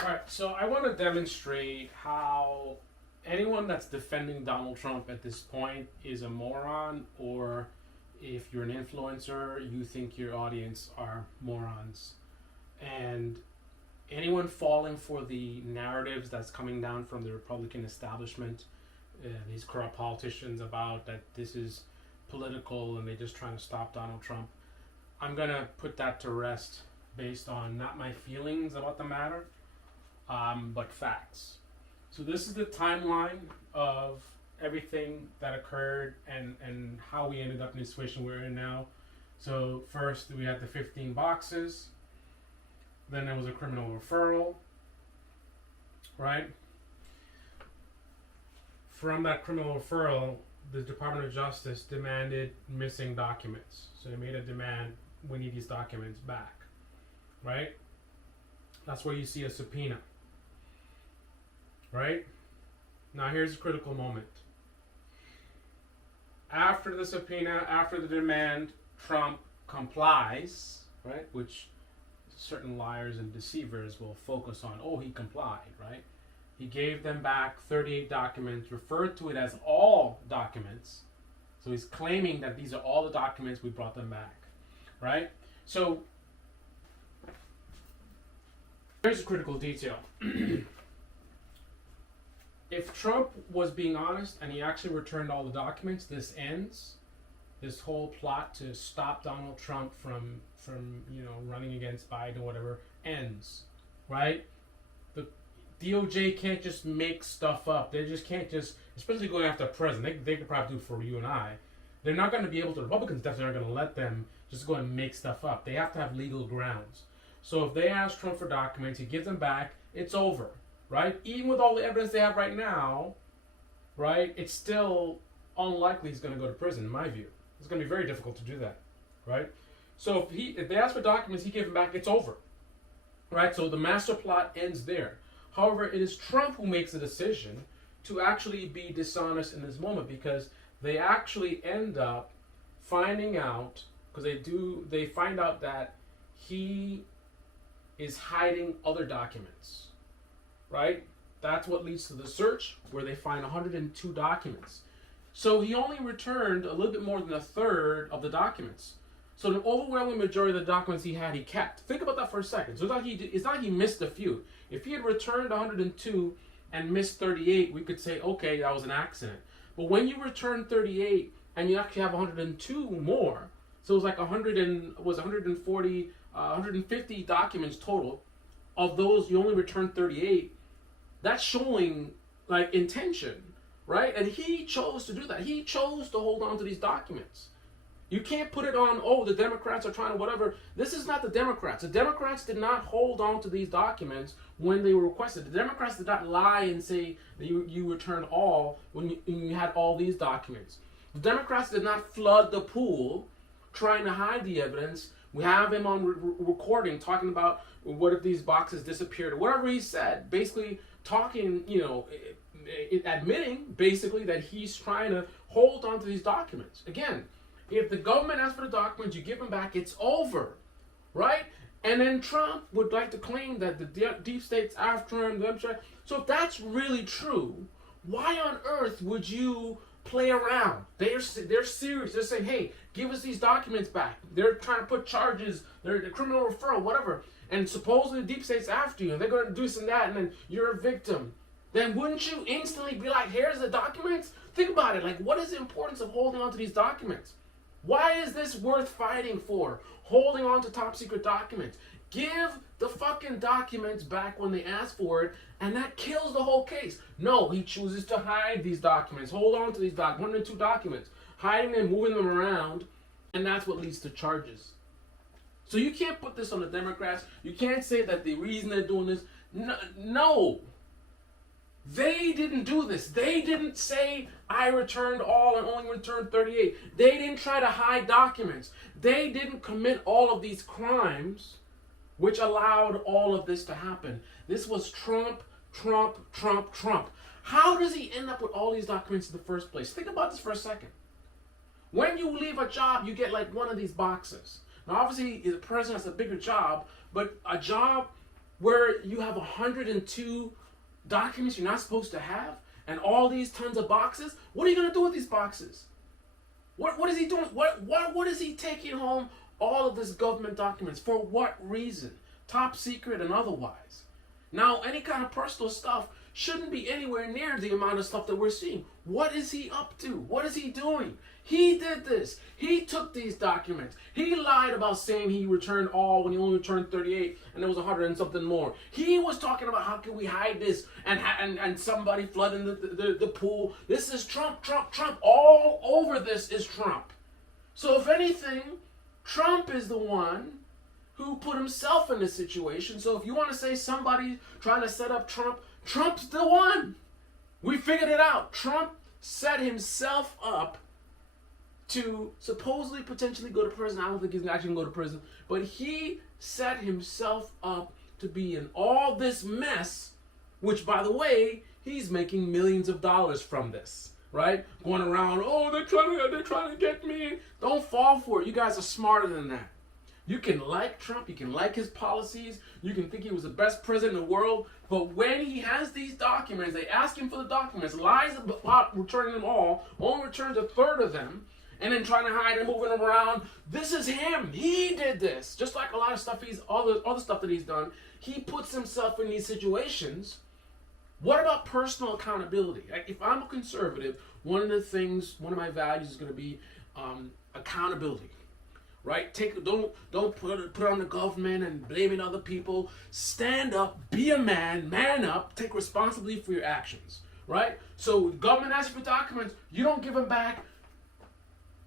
All right, so I want to demonstrate how anyone that's defending Donald Trump at this point is a moron, or if you're an influencer, you think your audience are morons. And anyone falling for the narratives that's coming down from the Republican establishment, these corrupt politicians about that this is political and they're just trying to stop Donald Trump, I'm going to put that to rest based on not my feelings about the matter, but facts. So this is the timeline of everything that occurred and how we ended up in the situation we're in now. So first we had the 15 boxes, then there was a criminal referral, right? From that criminal referral, the Department of Justice demanded missing documents. So they made a demand, we need these documents back, right? That's where you see a subpoena. Right? Now here's a critical moment. After the subpoena, after the demand, Trump complies, right? Which certain liars and deceivers will focus on, oh, he complied, right? He gave them back 38 documents, referred to it as all documents. So he's claiming that these are all the documents, we brought them back, right? So here's a critical detail. If Trump was being honest and he actually returned all the documents, this ends. This whole plot to stop Donald Trump from running against Biden or whatever ends, right? The DOJ can't just make stuff up. They just can't just, especially going after a president. They could probably do it for you and I. They're not going to be able to. Republicans definitely aren't going to let them just go and make stuff up. They have to have legal grounds. So if they ask Trump for documents, he gives them back. It's over. Right? Even with all the evidence they have right now, right, it's still unlikely he's going to go to prison, in my view. It's going to be very difficult to do that, right? So if they ask for documents, he gives them back, it's over, right? So the master plot ends there. However, it is Trump who makes the decision to actually be dishonest in this moment, because they actually end up finding out, because they find out that he is hiding other documents. Right? That's what leads to the search, where they find 102 documents. So he only returned a little bit more than a third of the documents. So the overwhelming majority of the documents he had, he kept. Think about that for a second. So it's not he missed a few. If he had returned 102 and missed 38, we could say, okay, that was an accident. But when you return 38 and you actually have 102 more, so it was like 140, 150 documents total. Of those, you only returned 38. That's showing like intention, right? And he chose to do that. He chose to hold on to these documents. You can't put it on, oh, the Democrats are trying to whatever. This is not the Democrats. The Democrats did not hold on to these documents when they were requested. The Democrats did not lie and say that you returned all when you had all these documents. The Democrats did not flood the pool trying to hide the evidence. We have him on recording talking about what if these boxes disappeared or whatever he said, basically talking, admitting basically that he's trying to hold on to these documents. Again, if the government asks for the documents, you give them back, it's over, right? And then Trump would like to claim that the deep state's after him. So if that's really true, why on earth would you play around? They're serious. They're saying, hey, give us these documents back. They're trying to put charges, they're the criminal referral, whatever. And supposedly the deep state's after you, and they're going to do this and that, and then you're a victim. Then wouldn't you instantly be like, here's the documents? Think about it. Like, what is the importance of holding on to these documents? Why is this worth fighting for? Holding on to top secret documents. Give the fucking documents back when they ask for it, and that kills the whole case. No, he chooses to hide these documents. Hold on to these 102 documents. Hiding them, moving them around, and that's what leads to charges. So you can't put this on the Democrats. You can't say that the reason they're doing this. No. They didn't do this. They didn't say, I returned all and only returned 38. They didn't try to hide documents. They didn't commit all of these crimes which allowed all of this to happen. This was Trump. How does he end up with all these documents in the first place? Think about this for a second. When you leave a job, you get like one of these boxes. Now, obviously, the president has a bigger job, but a job where you have 102 documents you're not supposed to have and all these tons of boxes? What are you going to do with these boxes? What is he doing? What is he taking home all of this government documents? For what reason? Top secret and otherwise. Now, any kind of personal stuff shouldn't be anywhere near the amount of stuff that we're seeing. What is he up to? What is he doing? He did this. He took these documents. He lied about saying he returned all when he only returned 38 and there was 100 and something more. He was talking about how can we hide this and somebody flooding the pool. This is Trump, Trump, Trump. All over this is Trump. So if anything, Trump is the one who put himself in this situation. So if you want to say somebody trying to set up Trump, Trump's the one. We figured it out. Trump set himself up to supposedly potentially go to prison. I don't think he's actually going to go to prison. But he set himself up to be in all this mess, which, by the way, he's making millions of dollars from this, right? Going around, oh, they're trying to get me. Don't fall for it. You guys are smarter than that. You can like Trump, you can like his policies, you can think he was the best president in the world, but when he has these documents, they ask him for the documents, lies about returning them all, only returns a third of them, and then trying to hide and moving them around. This is him. He did this. Just like a lot of stuff all the other stuff that he's done, he puts himself in these situations. What about personal accountability? Like, if I'm a conservative, one of my values is going to be accountability. Right? Don't put it on the government and blaming other people. Stand up, be a man up, take responsibility for your actions. Right? So government asks for documents, you don't give them back.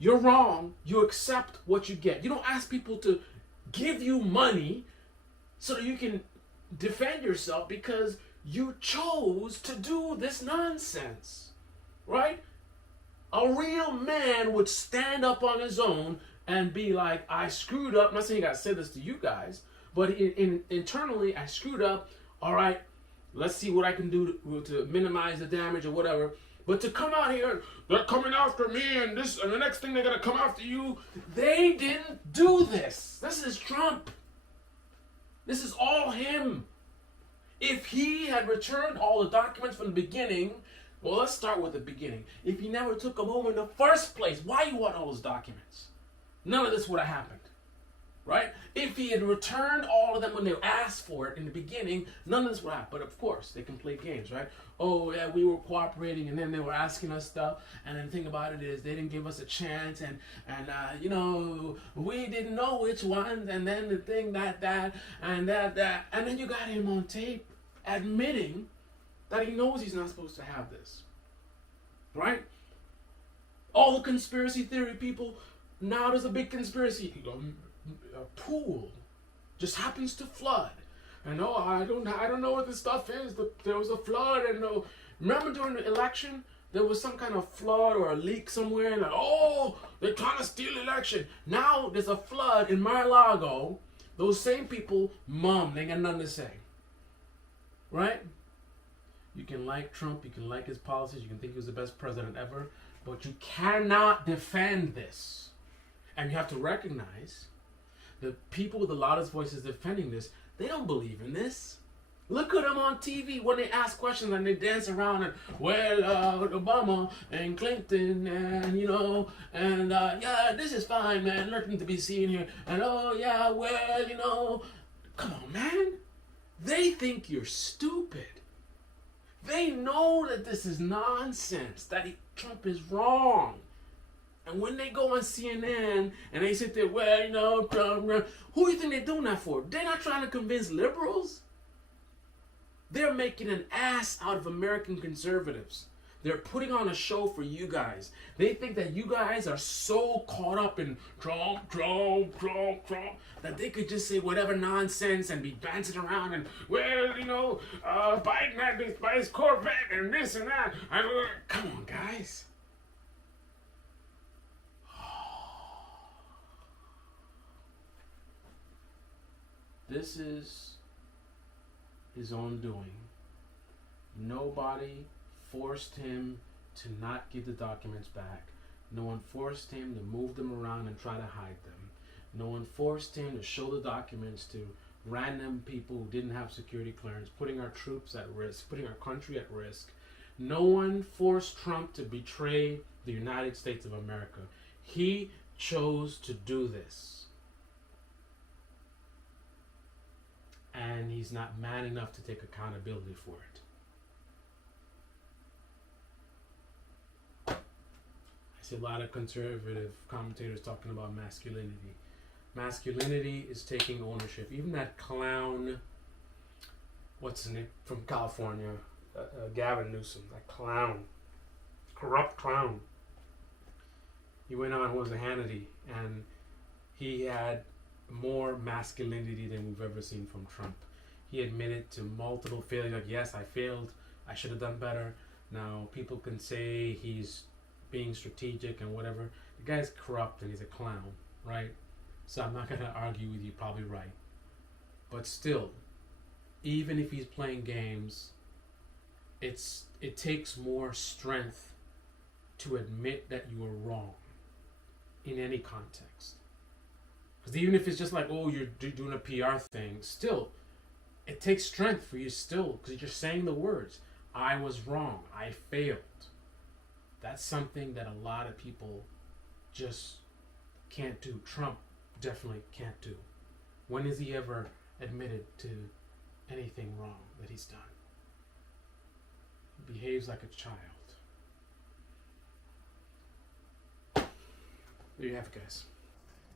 You're wrong. You accept what you get. You don't ask people to give you money so that you can defend yourself because you chose to do this nonsense. Right? A real man would stand up on his own and be like, I screwed up. I'm not saying you got to say this to you guys, but internally, I screwed up. All right, let's see what I can do to minimize the damage or whatever. But to come out here, they're coming after me and this, and the next thing they're going to come after you. They didn't do this. This is Trump. This is all him. If he had returned all the documents from the beginning, well, let's start with the beginning. If he never took them home in the first place, why you want all those documents? None of this would have happened, right? If he had returned all of them when they asked for it in the beginning, none of this would happen. But of course, they can play games, right? Oh, yeah, we were cooperating, and then they were asking us stuff. And then the thing about it is they didn't give us a chance, and we didn't know which ones, and then the thing that, and that. And then you got him on tape admitting that he knows he's not supposed to have this, right? All the conspiracy theory people, now there's a big conspiracy. A pool just happens to flood. And I don't know what this stuff is. There was a flood, and remember during the election, there was some kind of flood or a leak somewhere, and they're trying to steal the election. Now there's a flood in Mar-a-Lago. Those same people, they got nothing to say. Right? You can like Trump, you can like his policies, you can think he was the best president ever, but you cannot defend this. And you have to recognize the people with the loudest voices defending this, they don't believe in this. Look at them on TV when they ask questions and they dance around and, Obama and Clinton and, yeah, this is fine, man, nothing to be seen here. And, come on, man. They think you're stupid. They know that this is nonsense, that Trump is wrong. And when they go on CNN and they sit there, Trump, who do you think they're doing that for? They're not trying to convince liberals. They're making an ass out of American conservatives. They're putting on a show for you guys. They think that you guys are so caught up in Trump, that they could just say whatever nonsense and be dancing around and, Biden had this by his Corvette and this and that. Come on, guys. This is his own doing. Nobody forced him to not give the documents back. No one forced him to move them around and try to hide them. No one forced him to show the documents to random people who didn't have security clearance, putting our troops at risk, putting our country at risk. No one forced Trump to betray the United States of America. He chose to do this. And he's not man enough to take accountability for it. I see a lot of conservative commentators talking about masculinity. Masculinity is taking ownership. Even that clown, what's his name, from California, Gavin Newsom, that clown, corrupt clown. He went on, was a Hannity, and he had more masculinity than we've ever seen from Trump. He admitted to multiple failures, like, yes, I failed, I should have done better. Now, people can say he's being strategic and whatever. The guy's corrupt and he's a clown, right? So I'm not going to argue with you, probably right. But still, even if he's playing games, it takes more strength to admit that you were wrong in any context. Because even if it's just like, oh, you're doing a PR thing, still, it takes strength for you still, because you're saying the words, I was wrong, I failed. That's something that a lot of people just can't do. Trump definitely can't do. When has he ever admitted to anything wrong that he's done? He behaves like a child. There you have it, guys.